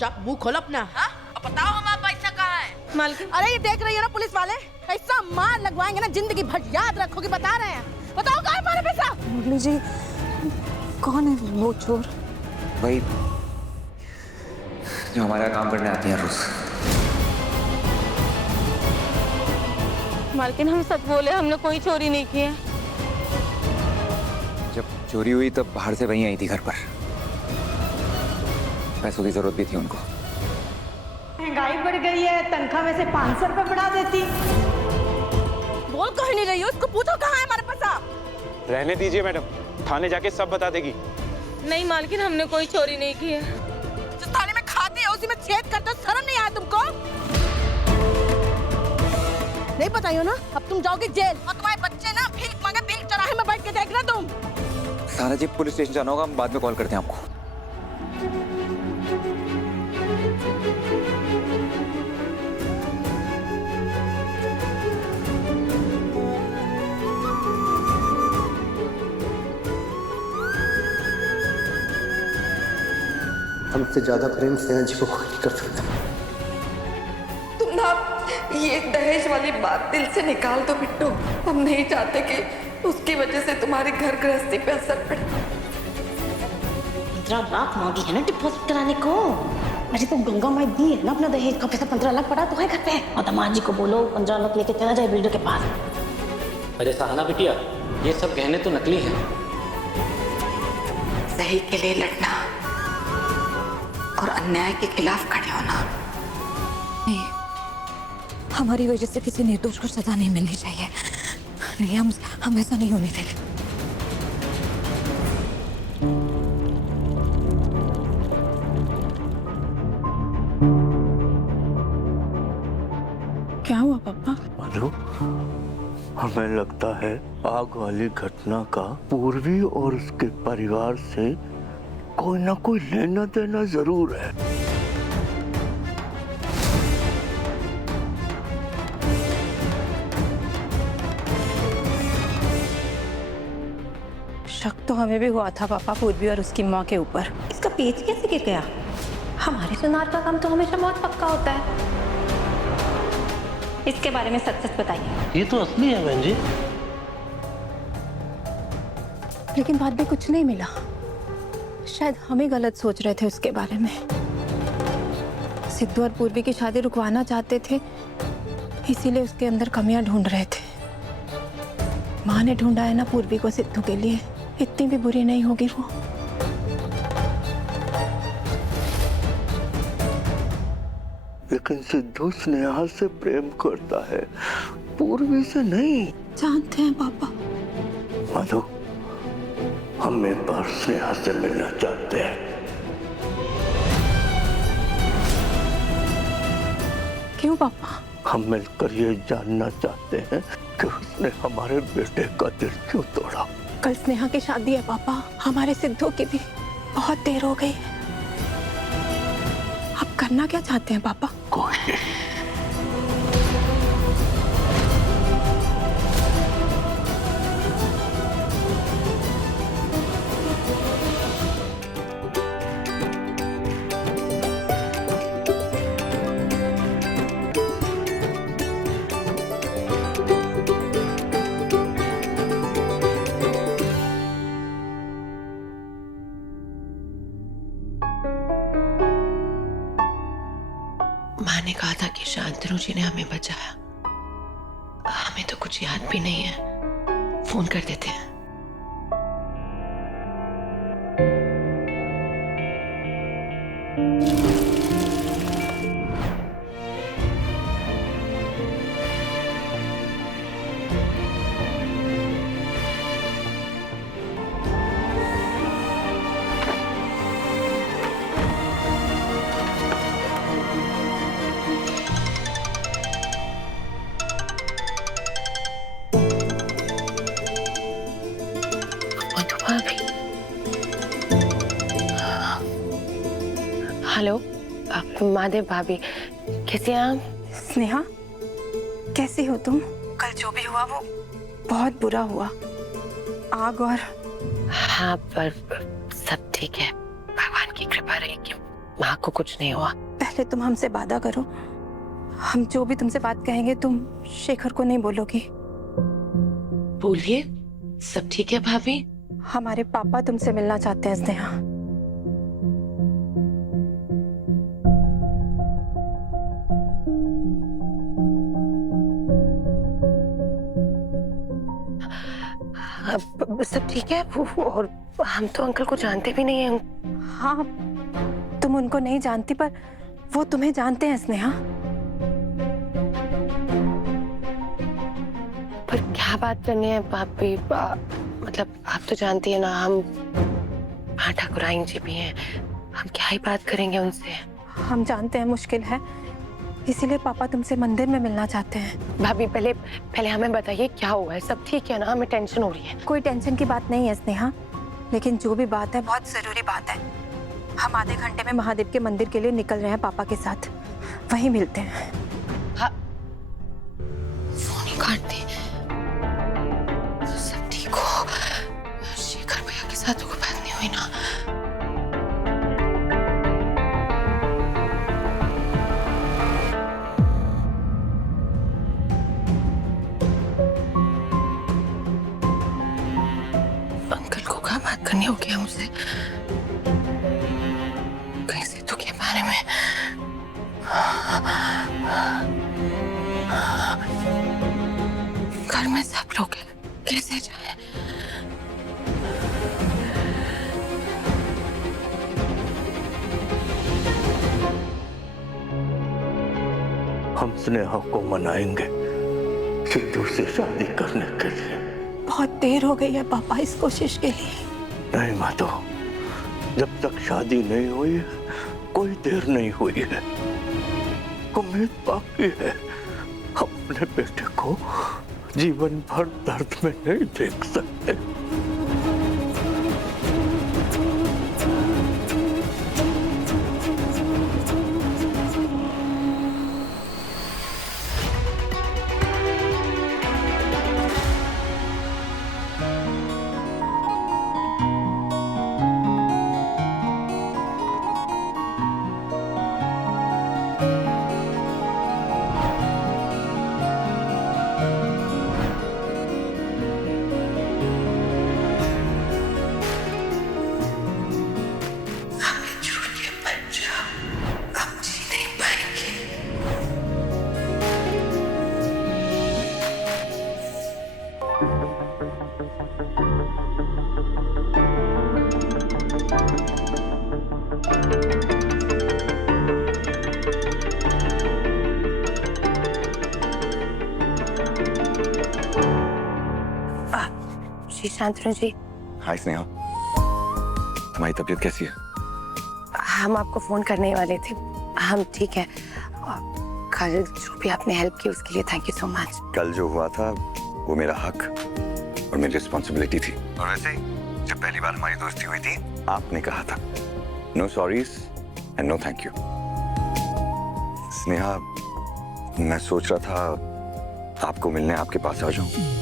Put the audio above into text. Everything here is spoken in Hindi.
चुपचाप मुंह खोलो अपना। हाँ, अब बताओ हमारा पैसा कहाँ है? मालकिन, अरे ये देख रही है ना पुलिस वाले, ऐसा मार लगवाएंगे ना जिंदगी भर याद रखोगे। बता रहे हैं, बताओ कहाँ है हमारा पैसा? मुरली जी, कौन है वो चोर? वही जो हमारा काम करने आती है रोज। मालकिन हम सच बोले, हमने कोई चोरी नहीं की है। जब चोरी हुई तब बाहर से वहीं आई थी घर पर। पैसों की जरूरत भी थी उनको। महंगाई बढ़ गई है, तनख्वाह में से 500 रुपए बढ़ा देती। बोल कहीं नहीं रही हो, इसको पूछो कहाँ है हमारा पैसा? रहने दीजिए मैडम, थाने जाके सब बता देगी। नहीं मालकिन, हमने कोई चोरी नहीं की है। जो थाली में खाती है उसी में छेद करते हो, शर्म नहीं आया तुमको? नहीं बताइयो ना, अब तुम जाओगे जेल और तुम्हारे बच्चे ना भीख मांगे, भीख चौराहे में बैठ के देखना तुम। सारा जी पुलिस स्टेशन जाना होगा, हम बाद में कॉल करते हैं आपको। हमसे ज्यादा प्रेम स्नेहा जी को कोई नहीं कर सकता। तुम ना ये दहेज वाली बात दिल से निकाल दो बिट्टू। हम नहीं चाहते कि उसकी वजह से तुम्हारी घर गृहस्थी पे असर पड़े। 15 लाख मांगी है ना डिपॉजिट कराने को। अरे तो गंगा माई दी है ना अपना दहेज का पैसा, 15 लाख पड़ा तो है घर पे। और दामाद जी को बोलो 15 लाख लेके चला जाए बिल्डर के पास। अरे सहाना बिटिया, ये सब गहने तो नकली हैं। सही के लिए लड़ना और अन्याय के खिलाफ खड़े होना। नहीं, हमारी वजह से किसी निर्दोष को सजा नहीं मिलनी चाहिए। नहीं, हम ऐसा नहीं होने देंगे। क्या हुआ पापा? मधु, हमें लगता है आग वाली घटना का पूर्वी और उसके परिवार से कोई ना कोई लेना देना जरूर है। शक तो हमें भी हुआ था पापा, पूर्वी और उसकी माँ के ऊपर। इसका पेच कैसे गिर गया? हमारे सुनार का काम तो हमेशा बहुत पक्का होता है। इसके बारे में सच सच बताइए। ये तो असली है बहन जी। लेकिन बाद में कुछ नहीं मिला। शायद हम ही गलत सोच रहे थे उसके बारे में। सिद्धू और पूर्वी की शादी रुकवाना चाहते थे, इसीलिए उसके अंदर कमियां ढूंढ रहे थे। माँ ने ढूंढा है ना पूर्वी को सिद्धू के लिए, इतनी भी बुरी नहीं होगी वो। लेकिन सिद्धू स्नेहा से प्रेम करता है, पूर्वी से नहीं। जानते हैं पापा। मधु, हम एक बार स्नेहा से मिलना चाहते हैं। क्यों पापा? हम मिलकर ये जानना चाहते हैं कि उसने हमारे बेटे का दिल क्यों तोड़ा। कल स्नेहा की शादी है पापा, हमारे सिद्धू की भी। बहुत देर हो गई। अब करना क्या चाहते हैं पापा? कोई नहीं। माँ ने कहा था कि शांतनु जी ने हमें बचाया। हमें तो कुछ याद भी नहीं है। फोन कर देते हैं। हेलो महादेव भाभी, कैसे हैं आप? स्नेहा, कैसी हो तुम? कल जो भी हुआ वो बहुत बुरा हुआ। आग और हाँ, पर सब ठीक है। भगवान की कृपा रही कि माँ को कुछ नहीं हुआ। पहले तुम हमसे वादा करो, हम जो भी तुमसे बात कहेंगे तुम शेखर को नहीं बोलोगी। बोलिए, सब ठीक है भाभी? हमारे पापा तुमसे मिलना चाहते हैं स्नेहा। सब ठीक है? और हम तो अंकल को जानते भी नहीं हैं। हाँ, तुम उनको नहीं जानती पर वो तुम्हें जानते हैं स्नेहा। पर क्या बात करनी है भाभी? मतलब आप तो जानती है ना, हम ठाकुराइन जी भी हैं, हम क्या ही बात करेंगे उनसे। हम जानते हैं मुश्किल है, इसीलिए पापा तुमसे मंदिर में मिलना चाहते हैं। भाभी पहले हमें बताइए क्या हुआ है? सब ठीक है ना? हमें टेंशन हो रही है। कोई टेंशन की बात नहीं है स्नेहा, लेकिन जो भी बात है बहुत जरूरी बात है। हम आधे घंटे में महादेव के मंदिर के लिए निकल रहे हैं पापा के साथ, वहीं मिलते हैं। हाँ, फोन ही काट दी। सब ठीक हो? शेखर भैया के साथ कोई बात नहीं हुई ना? अंकल को क्या बात करनी होगी हमसे? कैसे तो के बारे में? घर में सब लोग हैं, कैसे जाए? हम स्नेहा को मनाएंगे सिद्धू से शादी करने के लिए। बहुत देर हो गई है पापा इस कोशिश के लिए। नहीं माधो, जब तक शादी नहीं हुई है कोई देर नहीं हुई है। उम्मीद बाकी है। अपने बेटे को जीवन भर दर्द में नहीं देख सकते। जी शांतनु जी। हाय स्नेहा, तुम्हारी तबीयत कैसी है? हम आपको फोन करने ही वाले थे। हम ठीक है। कल जो भी आपने हेल्प की उसके लिए थैंक यू सो मच। कल जो हुआ था वो मेरा हक और मेरी रिस्पॉन्सिबिलिटी थी। और वैसे जब पहली बार हमारी दोस्ती हुई थी आपने कहा था no sorries and no thank you. Sneha, मैं सोच रहा था आपको मिलने आपके पास आ जाऊं।